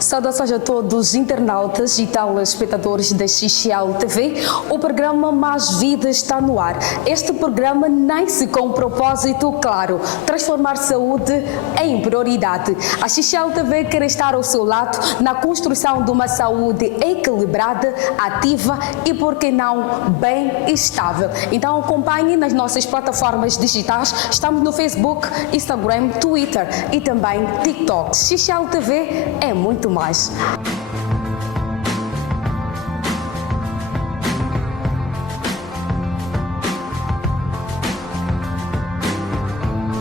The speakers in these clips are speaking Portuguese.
Saudações a todos os internautas e telespectadores da XL TV. O programa Mais Vida está no ar. Este programa nasce com um propósito claro: transformar saúde em prioridade. A XL TV quer estar ao seu lado na construção de uma saúde equilibrada, ativa e, por que não, bem estável. Então acompanhe nas nossas plataformas digitais. Estamos no Facebook, Instagram, Twitter e também TikTok. XL TV é muito mais.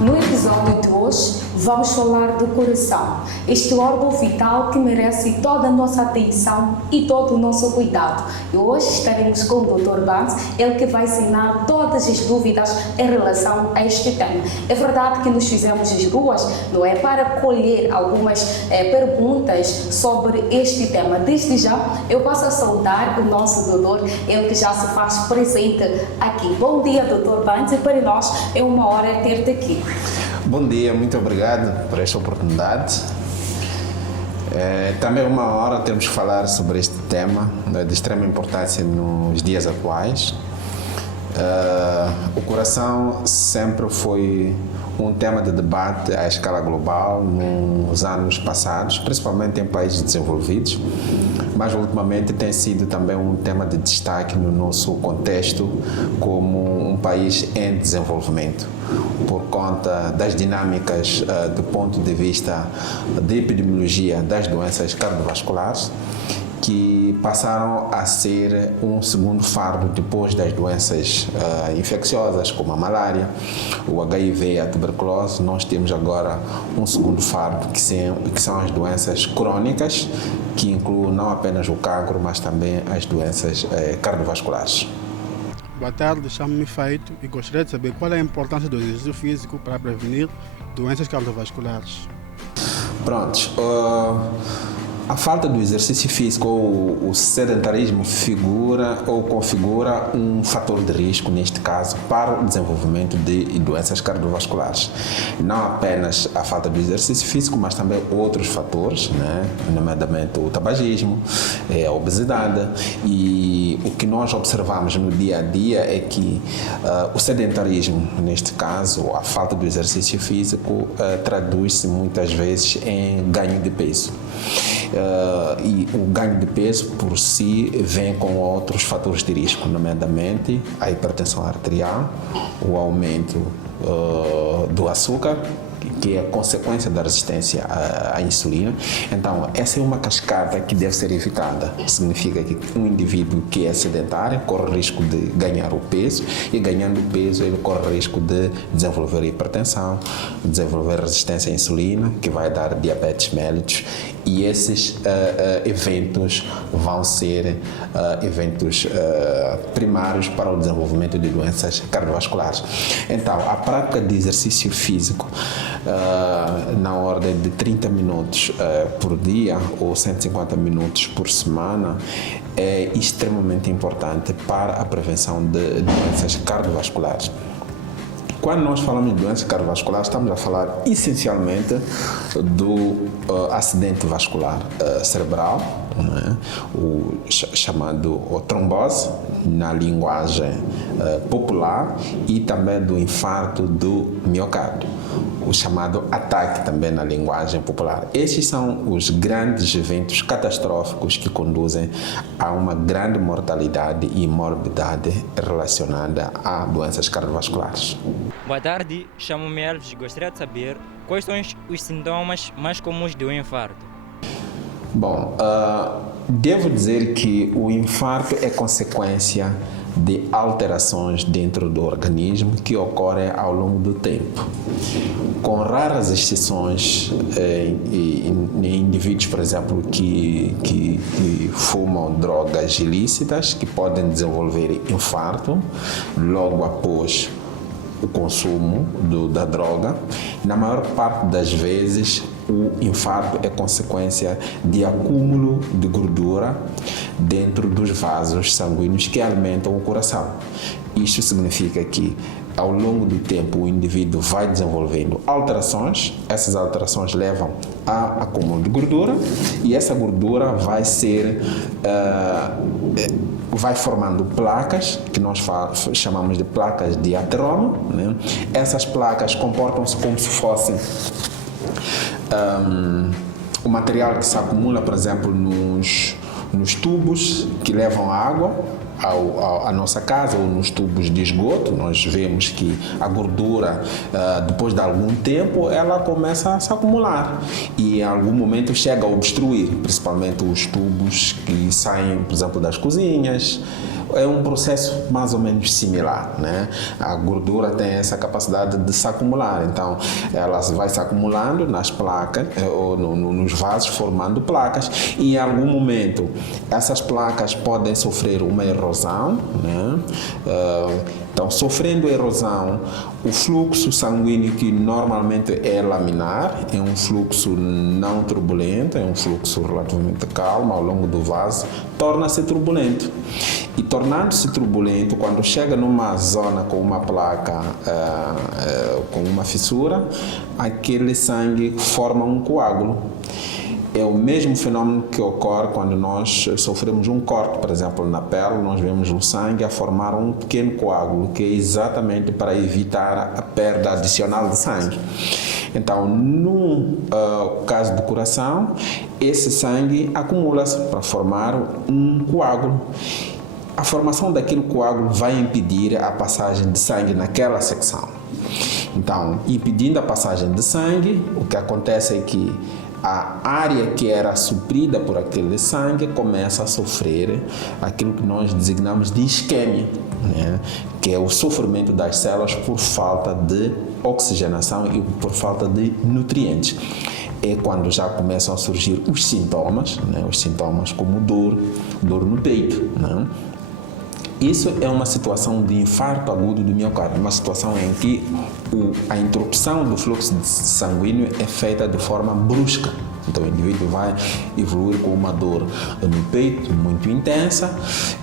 No episódio de hoje, vamos falar do coração, este órgão vital que merece toda a nossa atenção e todo o nosso cuidado. E hoje estaremos com o Dr. Banz, ele que vai sanar todas as dúvidas em relação a este tema. É verdade que nos fizemos as ruas, não é, para colher algumas perguntas sobre este tema. Desde já, eu passo a saudar o nosso doutor, ele que já se faz presente aqui. Bom dia, Dr. Banz, e para nós é uma honra ter-te aqui. Bom dia, muito obrigado por esta oportunidade. Também é uma honra termos que falar sobre este tema de extrema importância nos dias atuais. O coração sempre foi um tema de debate à escala global nos anos passados, principalmente em países desenvolvidos, mas ultimamente tem sido também um tema de destaque no nosso contexto como um país em desenvolvimento, por conta das dinâmicas do ponto de vista de epidemiologia das doenças cardiovasculares, que passaram a ser um segundo fardo depois das doenças infecciosas, como a malária, o HIV e a tuberculose. Nós temos agora um segundo fardo, que são as doenças crônicas, que incluem não apenas o cancro, mas também as doenças cardiovasculares. Boa tarde, chamo-me Feito e gostaria de saber qual é a importância do exercício físico para prevenir doenças cardiovasculares. Prontos. A falta do exercício físico ou o sedentarismo configura um fator de risco, neste caso, para o desenvolvimento de doenças cardiovasculares. Não apenas a falta do exercício físico, mas também outros fatores, né? Nomeadamente o tabagismo, a obesidade. E o que nós observamos no dia a dia é que o sedentarismo, neste caso, a falta do exercício físico, traduz-se muitas vezes em ganho de peso. E o ganho de peso por si vem com outros fatores de risco, nomeadamente a hipertensão arterial, o aumento do açúcar, que é consequência da resistência à insulina. Então, essa é uma cascata que deve ser evitada. Significa que um indivíduo que é sedentário corre o risco de ganhar o peso, e ganhando o peso ele corre o risco de desenvolver hipertensão, desenvolver resistência à insulina, que vai dar diabetes mellitus, e esses eventos vão ser eventos primários para o desenvolvimento de doenças cardiovasculares. Então, a prática de exercício físico na ordem de 30 minutos por dia ou 150 minutos por semana é extremamente importante para a prevenção de doenças cardiovasculares. Quando nós falamos de doenças cardiovasculares, estamos a falar essencialmente do acidente vascular cerebral, né? O chamado trombose na linguagem popular, e também do infarto do miocárdio, o chamado ataque também na linguagem popular. Esses são os grandes eventos catastróficos que conduzem a uma grande mortalidade e morbidade relacionada a doenças cardiovasculares. Boa tarde, chamo-me Elvis e gostaria de saber quais são os sintomas mais comuns do infarto. Bom, devo dizer que o infarto é consequência de alterações dentro do organismo que ocorrem ao longo do tempo, com raras exceções em indivíduos, por exemplo, que fumam drogas ilícitas, que podem desenvolver infarto logo após o consumo da droga. Na maior parte das vezes, o infarto é consequência de acúmulo de gordura dentro dos vasos sanguíneos que alimentam o coração. Isto significa que ao longo do tempo o indivíduo vai desenvolvendo alterações, essas alterações levam a acúmulo de gordura e essa gordura vai formando placas, que nós chamamos de placas de ateroma, né? Essas placas comportam-se como se fossem o material que se acumula, por exemplo, nos tubos que levam a água à nossa casa ou nos tubos de esgoto. Nós vemos que a gordura, depois de algum tempo, ela começa a se acumular e em algum momento chega a obstruir, principalmente os tubos que saem, por exemplo, das cozinhas. É um processo mais ou menos similar, né? A gordura tem essa capacidade de se acumular, então ela vai se acumulando nas placas ou nos vasos, formando placas, e em algum momento essas placas podem sofrer uma erosão, né? Então, sofrendo erosão, o fluxo sanguíneo, que normalmente é laminar, é um fluxo não turbulento, é um fluxo relativamente calmo ao longo do vaso, torna-se turbulento. E tornando-se turbulento, quando chega numa zona com uma placa, com uma fissura, aquele sangue forma um coágulo. É o mesmo fenômeno que ocorre quando nós sofremos um corte, por exemplo, na pele, nós vemos o sangue a formar um pequeno coágulo, que é exatamente para evitar a perda adicional de sangue. Então, no caso do coração, esse sangue acumula-se para formar um coágulo. A formação daquele coágulo vai impedir a passagem de sangue naquela secção. Então, impedindo a passagem de sangue, o que acontece é que a área que era suprida por aquele sangue começa a sofrer aquilo que nós designamos de isquemia, né? Que é o sofrimento das células por falta de oxigenação e por falta de nutrientes. É quando já começam a surgir os sintomas, né? Os sintomas como dor no peito, né? Isso é uma situação de infarto agudo do miocárdio, uma situação em que a interrupção do fluxo sanguíneo é feita de forma brusca. Então o indivíduo vai evoluir com uma dor no peito muito intensa,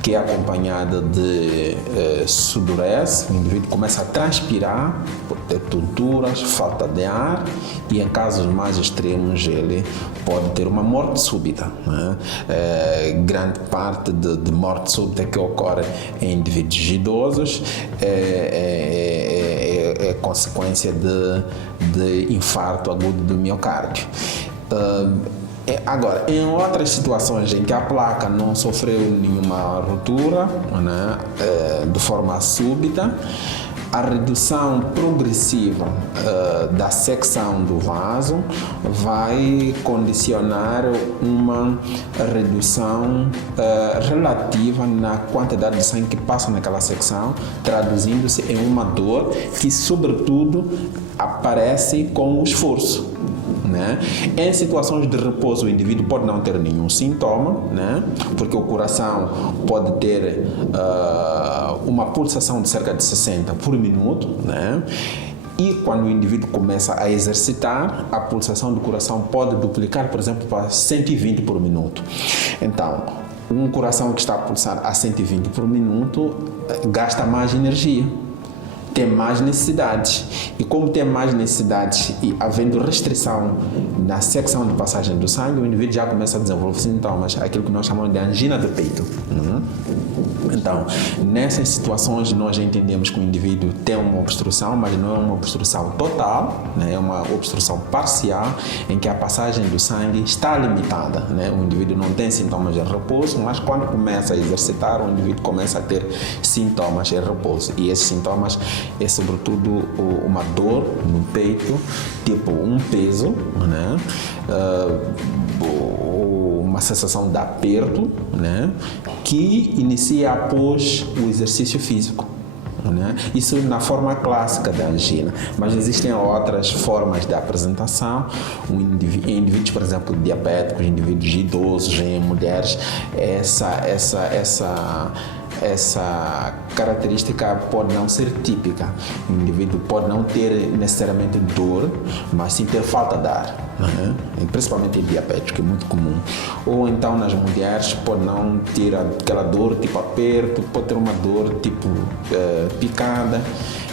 que é acompanhada de sudorese. O indivíduo começa a transpirar, por ter tonturas, falta de ar, e em casos mais extremos ele pode ter uma morte súbita, né? Grande parte de morte súbita que ocorre em indivíduos idosos é consequência de infarto agudo do miocárdio. Agora, em outras situações em que a placa não sofreu nenhuma ruptura, né, de forma súbita, a redução progressiva da secção do vaso vai condicionar uma redução relativa na quantidade de sangue que passa naquela secção, traduzindo-se em uma dor que, sobretudo, aparece com o esforço, né? Em situações de repouso, o indivíduo pode não ter nenhum sintoma, né? Porque o coração pode ter uma pulsação de cerca de 60 por minuto, né? E quando o indivíduo começa a exercitar, a pulsação do coração pode duplicar, por exemplo, para 120 por minuto. Então, um coração que está a pulsar a 120 por minuto gasta mais energia, tem mais necessidades. E como tem mais necessidades e havendo restrição na secção de passagem do sangue, o indivíduo já começa a desenvolver sintomas, aquilo que nós chamamos de angina do peito. Então, nessas situações nós entendemos que o indivíduo tem uma obstrução, mas não é uma obstrução total, né? É uma obstrução parcial em que a passagem do sangue está limitada, né? O indivíduo não tem sintomas de repouso, mas quando começa a exercitar, o indivíduo começa a ter sintomas de repouso. E esses sintomas é sobretudo uma dor no peito, tipo um peso, né? Uma sensação de aperto, né? Que inicia após o exercício físico, né? Isso na forma clássica da angina, mas existem outras formas de apresentação. Em indivíduos, por exemplo, diabéticos, indivíduos idosos, em mulheres, essa característica pode não ser típica. O indivíduo pode não ter necessariamente dor, mas sim ter falta de ar, né? Principalmente em diabético, que é muito comum. Ou então nas mulheres pode não ter aquela dor tipo aperto, pode ter uma dor tipo picada.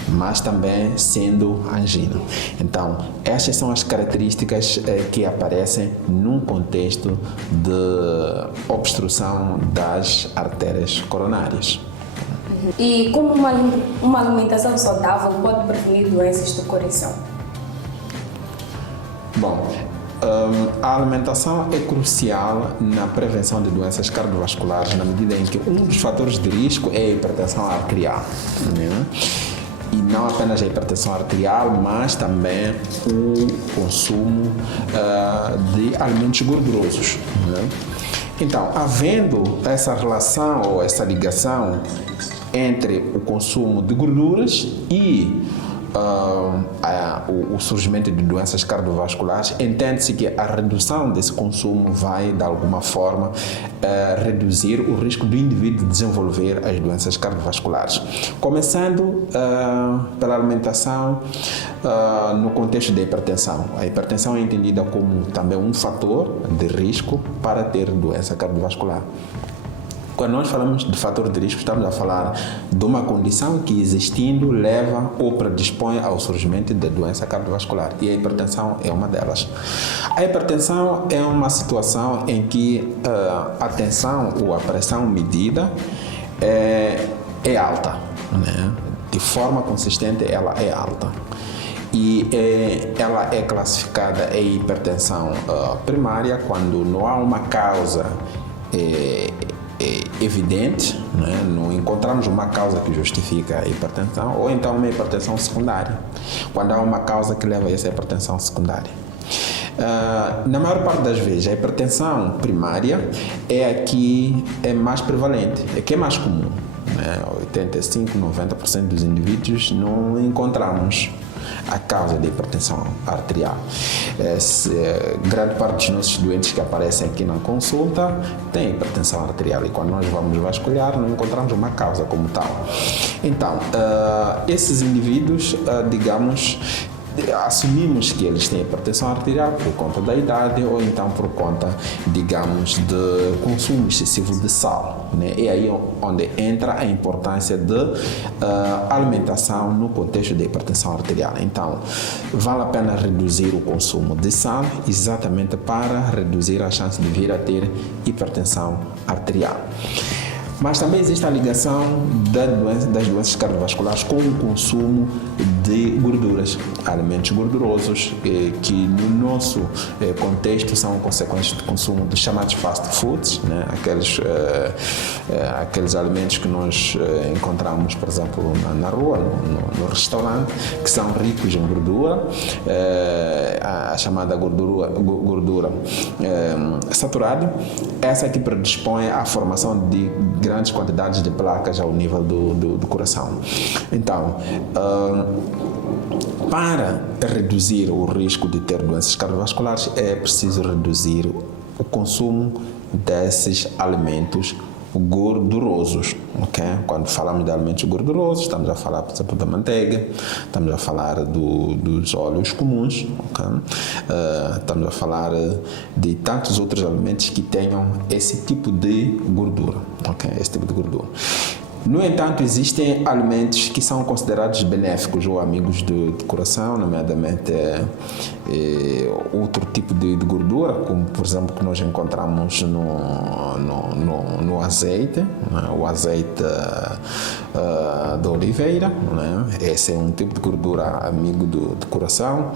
mas também sendo angina. Então, estas são as características que aparecem num contexto de obstrução das artérias coronárias. E como uma alimentação saudável pode prevenir doenças do coração? Bom, a alimentação é crucial na prevenção de doenças cardiovasculares, na medida em que um dos fatores de risco é a hipertensão arterial, né? E não apenas a hipertensão arterial, mas também o consumo de alimentos gordurosos, né? Então, havendo essa relação ou essa ligação entre o consumo de gorduras e o surgimento de doenças cardiovasculares, entende-se que a redução desse consumo vai, de alguma forma, reduzir o risco do indivíduo de desenvolver as doenças cardiovasculares. Começando pela alimentação no contexto da hipertensão. A hipertensão é entendida como também um fator de risco para ter doença cardiovascular. Quando nós falamos de fator de risco, estamos a falar de uma condição que, existindo, leva ou predispõe ao surgimento de doença cardiovascular. E a hipertensão é uma delas. A hipertensão é uma situação em que a tensão ou a pressão medida é alta, né? De forma consistente, ela é alta. E ela é classificada em hipertensão primária quando não há uma causa evidente, né? Não encontramos uma causa que justifica a hipertensão, ou então uma hipertensão secundária, quando há uma causa que leva a essa hipertensão secundária. Na maior parte das vezes, a hipertensão primária é a que é mais prevalente, é que é mais comum, né? 85, 90% dos indivíduos não encontramos a causa da hipertensão arterial. Grande parte dos nossos doentes que aparecem aqui na consulta têm hipertensão arterial e quando nós vamos vasculhar não encontramos uma causa como tal. Então, esses indivíduos, digamos, assumimos que eles têm hipertensão arterial por conta da idade ou então por conta, digamos, de consumo excessivo de sal, né? E aí onde entra a importância de alimentação no contexto da hipertensão arterial. Então, vale a pena reduzir o consumo de sal exatamente para reduzir a chance de vir a ter hipertensão arterial. Mas também existe a ligação das doenças cardiovasculares com o consumo de gorduras, alimentos gordurosos, que no nosso contexto são consequências do consumo dos chamados fast foods, né? Aqueles alimentos que nós encontramos, por exemplo, na rua, no restaurante, que são ricos em gordura, a chamada gordura saturada, essa que predispõe à formação de grandes quantidades de placas ao nível do coração. Então, para reduzir o risco de ter doenças cardiovasculares, é preciso reduzir o consumo desses alimentos gordurosos, ok? Quando falamos de alimentos gordurosos, estamos a falar, por exemplo, da manteiga, estamos a falar dos óleos comuns, ok? Estamos a falar de tantos outros alimentos que tenham esse tipo de gordura, ok? Esse tipo de gordura. No entanto, existem alimentos que são considerados benéficos ou amigos do coração, nomeadamente outro tipo de gordura, como por exemplo que nós encontramos no azeite, né? O azeite da oliveira, né? Esse é um tipo de gordura amigo do coração,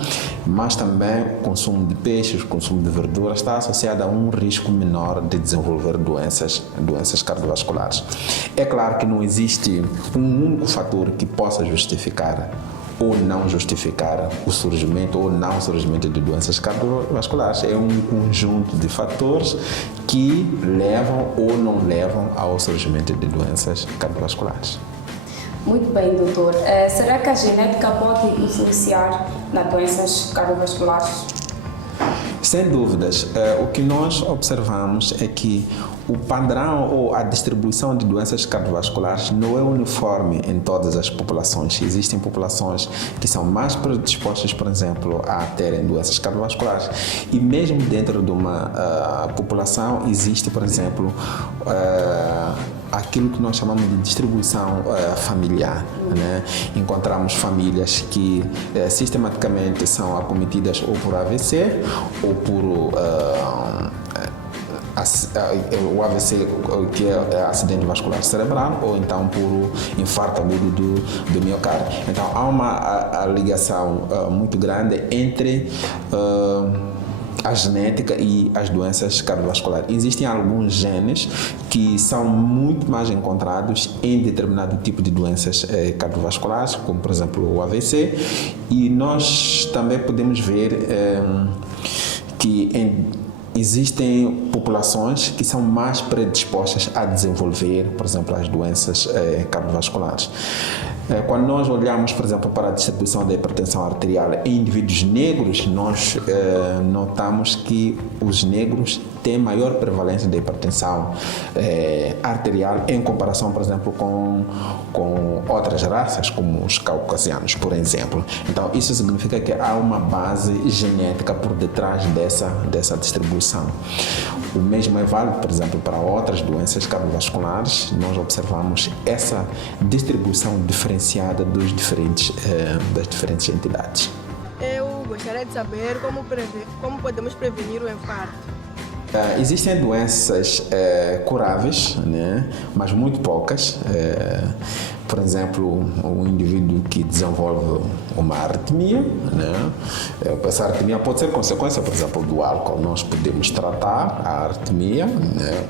mas também o consumo de peixes, o consumo de verduras está associado a um risco menor de desenvolver doenças cardiovasculares. É claro que não existe um único fator que possa justificar ou não justificar o surgimento ou não surgimento de doenças cardiovasculares. É um conjunto de fatores que levam ou não levam ao surgimento de doenças cardiovasculares. Muito bem, doutor. Será que a genética pode influenciar nas doenças cardiovasculares? Sem dúvidas. O que nós observamos é que o padrão ou a distribuição de doenças cardiovasculares não é uniforme em todas as populações. Existem populações que são mais predispostas, por exemplo, a terem doenças cardiovasculares. E mesmo dentro de uma população existe, por exemplo, aquilo que nós chamamos de distribuição familiar, né? Encontramos famílias que sistematicamente são acometidas ou por AVC ou por o AVC, que é acidente vascular cerebral, ou então por infarto agudo do miocárdio. Então há uma ligação muito grande entre a genética e as doenças cardiovasculares. Existem alguns genes que são muito mais encontrados em determinado tipo de doenças cardiovasculares, como por exemplo o AVC, e nós também podemos ver que existem populações que são mais predispostas a desenvolver, por exemplo, as doenças cardiovasculares. Quando nós olhamos, por exemplo, para a distribuição da hipertensão arterial em indivíduos negros, nós notamos que os negros têm maior prevalência da hipertensão arterial em comparação, por exemplo, com outras raças, como os caucasianos, por exemplo. Então, isso significa que há uma base genética por detrás dessa distribuição. O mesmo é válido, por exemplo, para outras doenças cardiovasculares. Nós observamos essa distribuição diferenciada das diferentes entidades. Eu gostaria de saber como podemos prevenir o infarto. Existem doenças curáveis, né? Mas muito poucas. Por exemplo, um indivíduo que desenvolve uma arritmia, né? Essa arritmia pode ser consequência, por exemplo, do álcool. Nós podemos tratar a arritmia, né?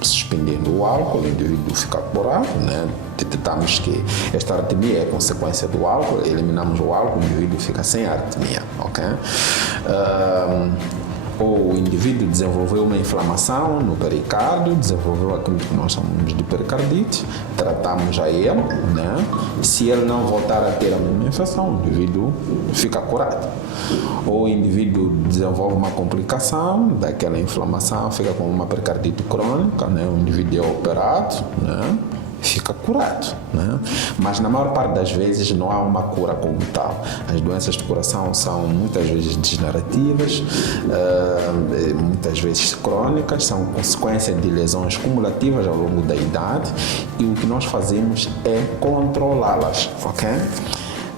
Suspendendo o álcool, o indivíduo fica curado, né? Detectamos que esta arritmia é consequência do álcool, eliminamos o álcool, o indivíduo fica sem arritmia, ok? Ou o indivíduo desenvolveu uma inflamação no pericárdio, desenvolveu aquilo que nós chamamos de pericardite, tratamos a ele, né? Se ele não voltar a ter a mesma infecção, o indivíduo fica curado. Ou o indivíduo desenvolve uma complicação daquela inflamação, fica com uma pericardite crônica, né? O indivíduo é operado, né? Fica curado, né? Mas na maior parte das vezes não há uma cura como tal. As doenças de coração são muitas vezes degenerativas, muitas vezes crônicas, são consequência de lesões cumulativas ao longo da idade, e o que nós fazemos é controlá-las, ok?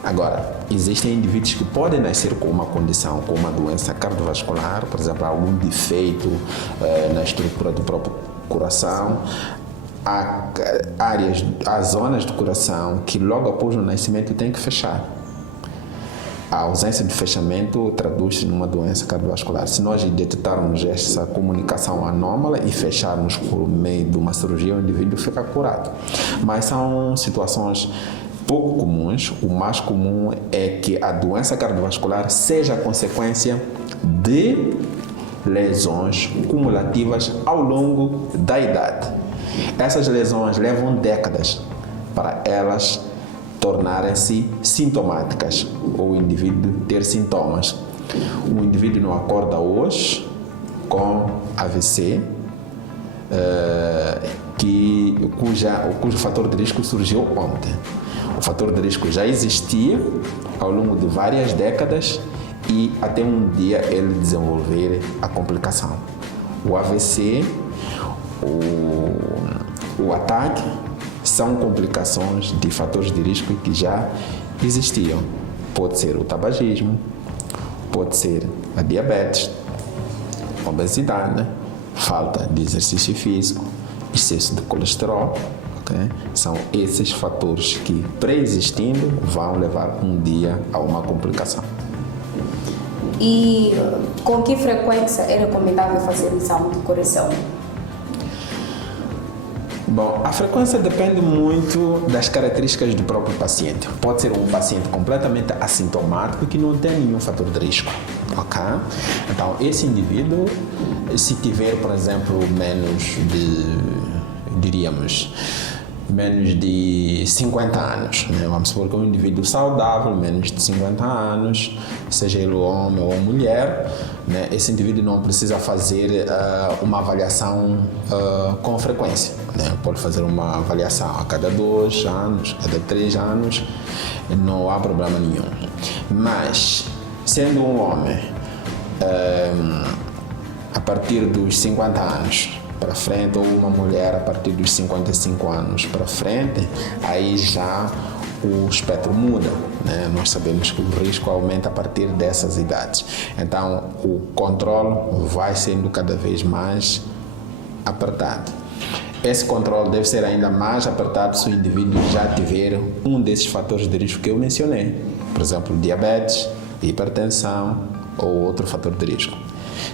Agora, existem indivíduos que podem nascer com uma condição, com uma doença cardiovascular, por exemplo, algum defeito na estrutura do próprio coração. Há zonas do coração que logo após o nascimento tem que fechar. A ausência de fechamento traduz-se numa doença cardiovascular. Se nós detectarmos essa comunicação anômala e fecharmos por meio de uma cirurgia, o indivíduo fica curado. Mas são situações pouco comuns. O mais comum é que a doença cardiovascular seja a consequência de lesões cumulativas ao longo da idade. Essas lesões levam décadas para elas tornarem-se sintomáticas, ou o indivíduo ter sintomas. O indivíduo não acorda hoje com AVC, cujo fator de risco surgiu ontem. O fator de risco já existia ao longo de várias décadas e até um dia ele desenvolver a complicação. O AVC, o ataque, são complicações de fatores de risco que já existiam. Pode ser o tabagismo, pode ser a diabetes, obesidade, falta de exercício físico, excesso de colesterol. Okay? São esses fatores que, pré-existindo, vão levar um dia a uma complicação. E com que frequência é recomendável fazer o exame do coração? Bom, a frequência depende muito das características do próprio paciente. Pode ser um paciente completamente assintomático que não tem nenhum fator de risco, ok? Então, esse indivíduo, se tiver, por exemplo, menos de 50 anos, né? Vamos supor que é um indivíduo saudável, menos de 50 anos, seja ele homem ou mulher, né? Esse indivíduo não precisa fazer uma avaliação com frequência, né? Pode fazer uma avaliação a cada 2 anos, cada 3 anos, não há problema nenhum. Mas, sendo um homem, a partir dos 50 anos, para frente ou uma mulher a partir dos 55 anos para frente, aí já o espectro muda, né? Nós sabemos que o risco aumenta a partir dessas idades. Então, o controle vai sendo cada vez mais apertado. Esse controle deve ser ainda mais apertado se o indivíduo já tiver um desses fatores de risco que eu mencionei. Por exemplo, diabetes, hipertensão ou outro fator de risco.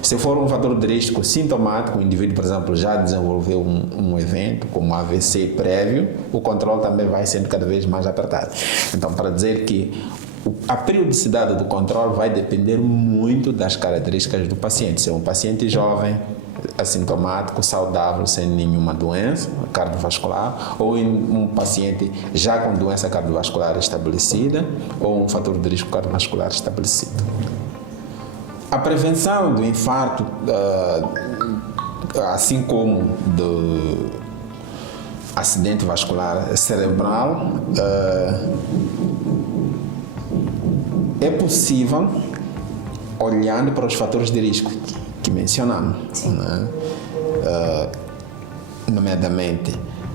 Se for um fator de risco sintomático, o indivíduo, por exemplo, já desenvolveu um evento como AVC prévio, o controle também vai sendo cada vez mais apertado. Então, para dizer que a periodicidade do controle vai depender muito das características do paciente. Se é um paciente jovem, assintomático, saudável, sem nenhuma doença cardiovascular, ou em um paciente já com doença cardiovascular estabelecida, ou um fator de risco cardiovascular estabelecido. A prevenção do infarto, assim como do acidente vascular cerebral, é possível olhando para os fatores de risco que mencionamos, né? Nomeadamente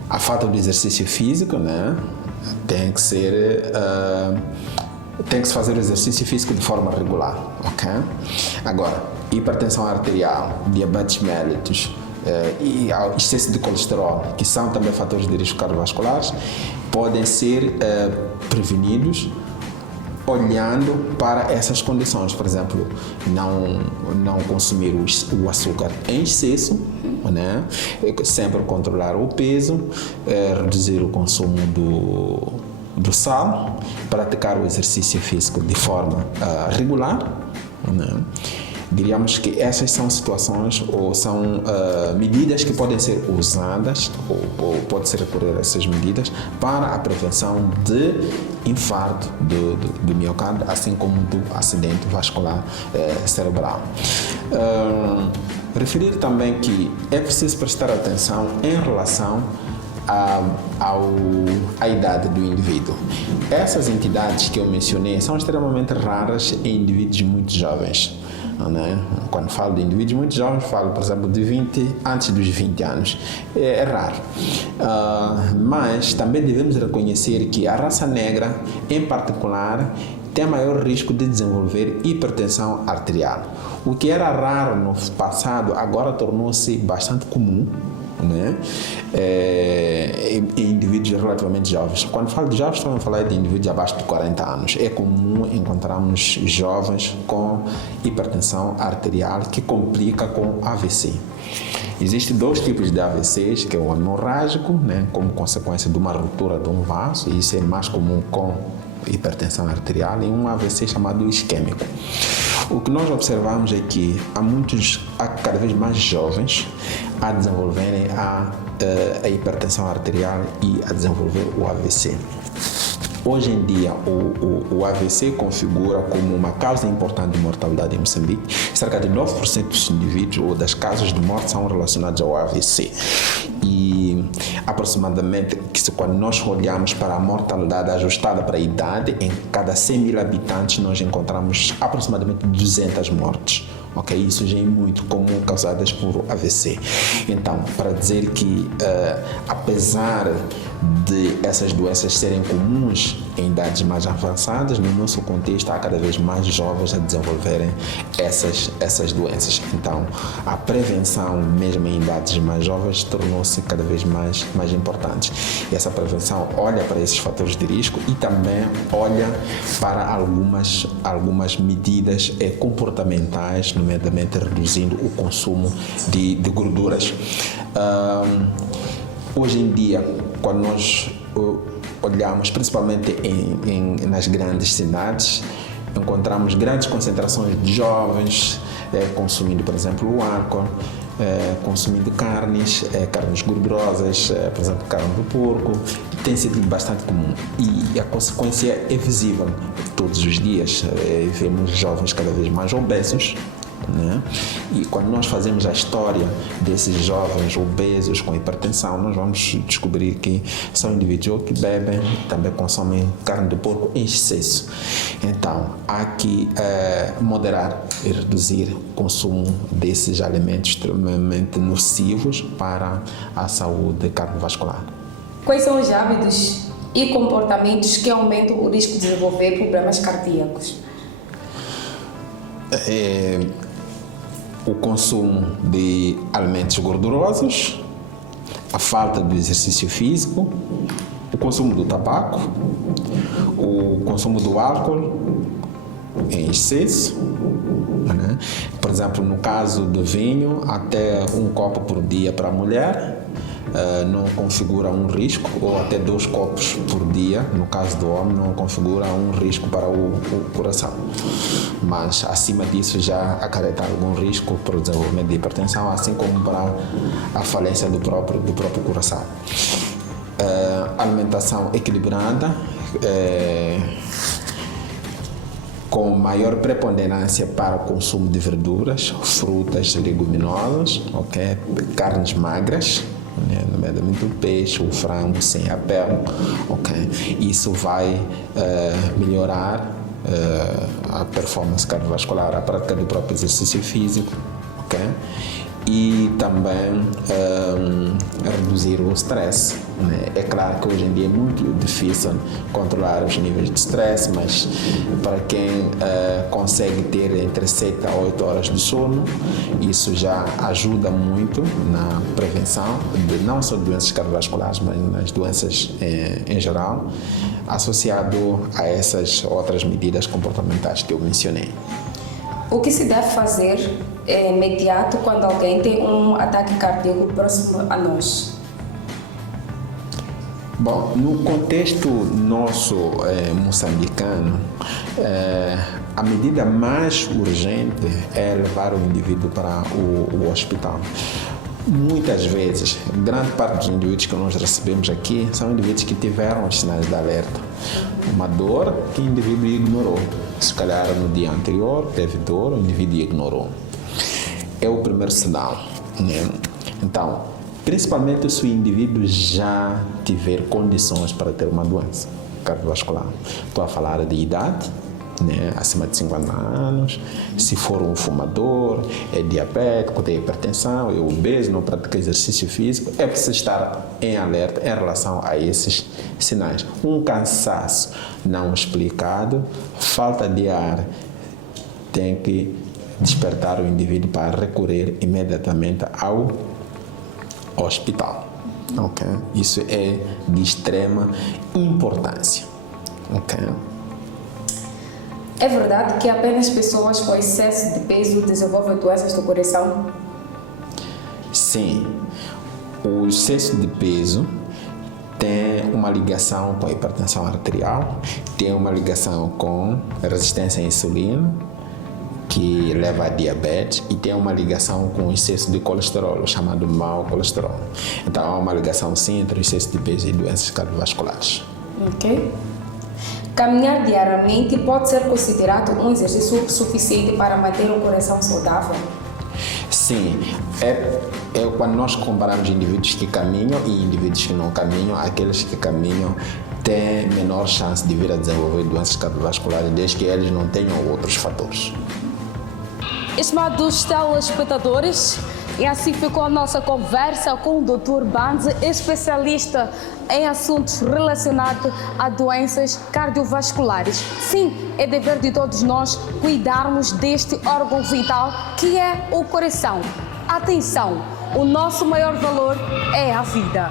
a falta do exercício físico, né? Tem que se fazer o exercício físico de forma regular, ok? Agora, hipertensão arterial, diabetes mellitus e excesso de colesterol, que são também fatores de risco cardiovasculares, podem ser prevenidos olhando para essas condições. Por exemplo, não consumir o açúcar em excesso, né? Sempre controlar o peso, reduzir o consumo do sal, praticar o exercício físico de forma regular, né? Diríamos que essas são situações ou são medidas que podem ser usadas ou pode-se recorrer a essas medidas para a prevenção de infarto do miocárdio, assim como do acidente vascular cerebral. Referir também que é preciso prestar atenção em relação à idade do indivíduo. Essas entidades que eu mencionei são extremamente raras em indivíduos muito jovens. Né? Quando falo de indivíduos muito jovens, falo, por exemplo, de 20, antes dos 20 anos. É raro. Mas também devemos reconhecer que a raça negra, em particular, tem maior risco de desenvolver hipertensão arterial. O que era raro no passado, agora tornou-se bastante comum, né? Em indivíduos relativamente jovens. Quando falo de jovens, estamos a falar de indivíduos abaixo de 40 anos. É comum encontrarmos jovens com hipertensão arterial que complica com AVC. Existem dois tipos de AVCs, que é o hemorrágico, né, como consequência de uma ruptura de um vaso, e isso é mais comum com hipertensão arterial, e um AVC chamado isquêmico. O que nós observamos é que há cada vez mais jovens a desenvolverem a hipertensão arterial e a desenvolver o AVC. Hoje em dia, o AVC configura como uma causa importante de mortalidade em Moçambique. Cerca de 9% dos indivíduos ou das causas de morte são relacionados ao AVC. E aproximadamente, quando nós olhamos para a mortalidade ajustada para a idade, em cada 100 mil habitantes nós encontramos aproximadamente 200 mortes. Ok, isso já é muito comum, causadas por AVC. Então, para dizer que, apesar de essas doenças serem comuns em idades mais avançadas, no nosso contexto há cada vez mais jovens a desenvolverem essas doenças. Então, a prevenção, mesmo em idades mais jovens, tornou-se cada vez mais importante. E essa prevenção olha para esses fatores de risco e também olha para algumas medidas comportamentais, nomeadamente reduzindo o consumo de gorduras. Hoje em dia, quando nós olhamos principalmente nas grandes cidades, encontramos grandes concentrações de jovens consumindo, por exemplo, o álcool, consumindo carnes gordurosas, por exemplo, carne do porco, tem sido bastante comum e a consequência é visível todos os dias. Vemos jovens cada vez mais obesos, né? E quando nós fazemos a história desses jovens obesos com hipertensão, nós vamos descobrir que são indivíduos que bebem, também consomem carne de porco em excesso. Então, há que moderar e reduzir o consumo desses alimentos extremamente nocivos para a saúde cardiovascular. Quais são os hábitos e comportamentos que aumentam o risco de desenvolver problemas cardíacos? O consumo de alimentos gordurosos, a falta de exercício físico, o consumo do tabaco, o consumo do álcool em excesso, né? Por exemplo, no caso do vinho, até 1 copo por dia para a mulher não configura um risco, ou até 2 copos por dia, no caso do homem, não configura um risco para o coração. Mas acima disso já acarreta algum risco para o desenvolvimento de hipertensão, assim como para a falência do próprio coração. Alimentação equilibrada, com maior preponderância para o consumo de verduras, frutas, leguminosas, okay? Carnes magras, né? Nomeadamente o peixe, o frango sem a pele, okay? Isso vai melhorar a performance cardiovascular, a prática do próprio exercício físico, okay? E também reduzir o stress, né? É claro que hoje em dia é muito difícil controlar os níveis de stress, mas para quem consegue ter entre 7 a 8 horas de sono, isso já ajuda muito na prevenção de não só doenças cardiovasculares, mas nas doenças em geral, associado a essas outras medidas comportamentais que eu mencionei. O que se deve fazer imediato quando alguém tem um ataque cardíaco próximo a nós? Bom, no contexto nosso moçambicano, a medida mais urgente é levar o indivíduo para o hospital. Muitas vezes, grande parte dos indivíduos que nós recebemos aqui são indivíduos que tiveram os sinais de alerta. Uma dor que o indivíduo ignorou. Se calhar no dia anterior teve dor, o indivíduo ignorou. É o primeiro sinal, né? Então, principalmente se o indivíduo já tiver condições para ter uma doença cardiovascular. Estou a falar de idade, né? Acima de 50 anos, se for um fumador, é diabético, tem hipertensão, é obeso, não pratica exercício físico, é preciso estar em alerta em relação a esses sinais. Um cansaço não explicado, falta de ar, tem que despertar o indivíduo para recorrer imediatamente ao hospital. Okay? Isso é de extrema importância. Okay? É verdade que apenas pessoas com excesso de peso desenvolvem doenças do coração? Sim. O excesso de peso tem uma ligação com a hipertensão arterial, tem uma ligação com a resistência à insulina, que leva a diabetes, e tem uma ligação com o excesso de colesterol, chamado mau colesterol. Então, há uma ligação, sim, entre o excesso de peso e doenças cardiovasculares. Ok. Caminhar diariamente pode ser considerado um exercício suficiente para manter o coração saudável? Sim. Quando nós comparamos indivíduos que caminham e indivíduos que não caminham, aqueles que caminham têm menor chance de vir a desenvolver doenças cardiovasculares, desde que eles não tenham outros fatores. Estimados telespectadores, e assim ficou a nossa conversa com o Dr. Banzi, especialista em assuntos relacionados a doenças cardiovasculares. Sim, é dever de todos nós cuidarmos deste órgão vital que é o coração. Atenção, o nosso maior valor é a vida.